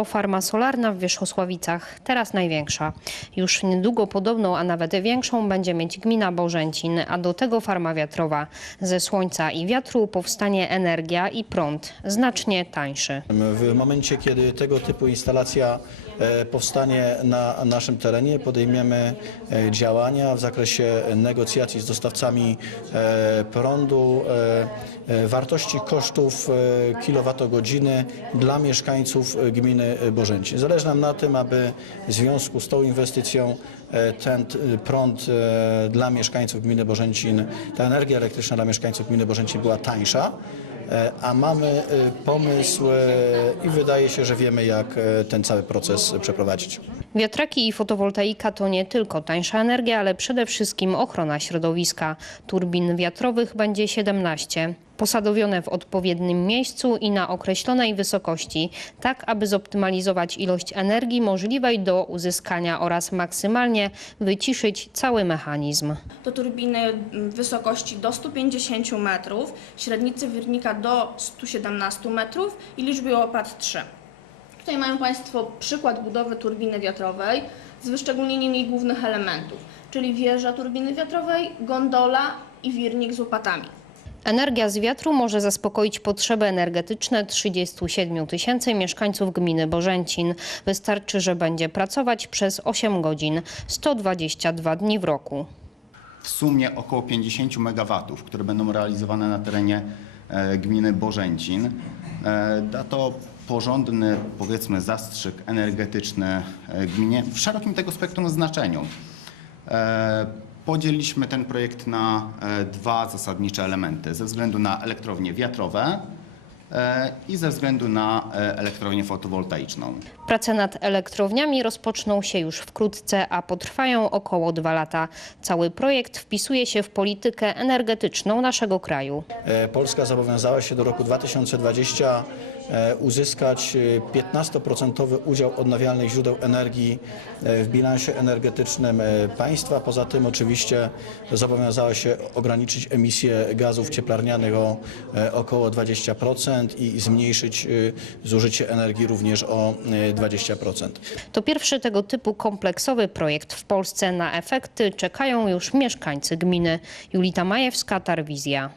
to farma solarna w Wierzchosławicach, teraz największa. Już niedługo podobną, a nawet większą będzie mieć gmina Bożęcin, a do tego farma wiatrowa. Ze słońca i wiatru powstanie energia i prąd, znacznie tańszy. W momencie, kiedy tego typu instalacja powstanie na naszym terenie, podejmiemy e, działania w zakresie negocjacji z dostawcami e, prądu, e, e, wartości kosztów e, kilowatogodziny dla mieszkańców e, gminy Bożęcin. Zależy nam na tym, aby w związku z tą inwestycją e, ten prąd e, dla mieszkańców gminy Bożęcin, ta energia elektryczna dla mieszkańców gminy Bożęcin była tańsza. E, a mamy e, pomysł e, i wydaje się, że wiemy, jak ten cały proces przeprowadzić. Wiatraki i fotowoltaika to nie tylko tańsza energia, ale przede wszystkim ochrona środowiska. Turbin wiatrowych będzie 17. Posadowione w odpowiednim miejscu i na określonej wysokości, tak aby zoptymalizować ilość energii możliwej do uzyskania oraz maksymalnie wyciszyć cały mechanizm. to turbiny wysokości do 150 metrów, średnicy wirnika do 117 metrów i liczby łopat 3. Tutaj mają Państwo przykład budowy turbiny wiatrowej z wyszczególnieniem jej głównych elementów, czyli wieża turbiny wiatrowej, gondola i wirnik z łopatami. Energia z wiatru może zaspokoić potrzeby energetyczne 37 tysięcy mieszkańców gminy Bożęcin. Wystarczy, że będzie pracować przez 8 godzin, 122 dni w roku. w sumie około 50 MW, które będą realizowane na terenie e, gminy Bożęcin. E, Da to porządny, powiedzmy, zastrzyk energetyczny e, gminie w szerokim tego spektrum znaczeniu. Podzieliliśmy ten projekt na e, dwa zasadnicze elementy ze względu na elektrownie wiatrowe i ze względu na e, elektrownię fotowoltaiczną. Prace nad elektrowniami rozpoczną się już wkrótce, a potrwają około dwa lata. Cały projekt wpisuje się w politykę energetyczną naszego kraju. E, Polska zobowiązała się do roku 2020 e, uzyskać e, 15% udział odnawialnych źródeł energii w bilansie energetycznym państwa. Poza tym oczywiście zobowiązała się ograniczyć emisję gazów cieplarnianych o około 20% i zmniejszyć e, zużycie energii również o e, 20%. To pierwszy tego typu kompleksowy projekt w Polsce. Na efekty czekają już mieszkańcy gminy. Julita Majewska, Tarwizja.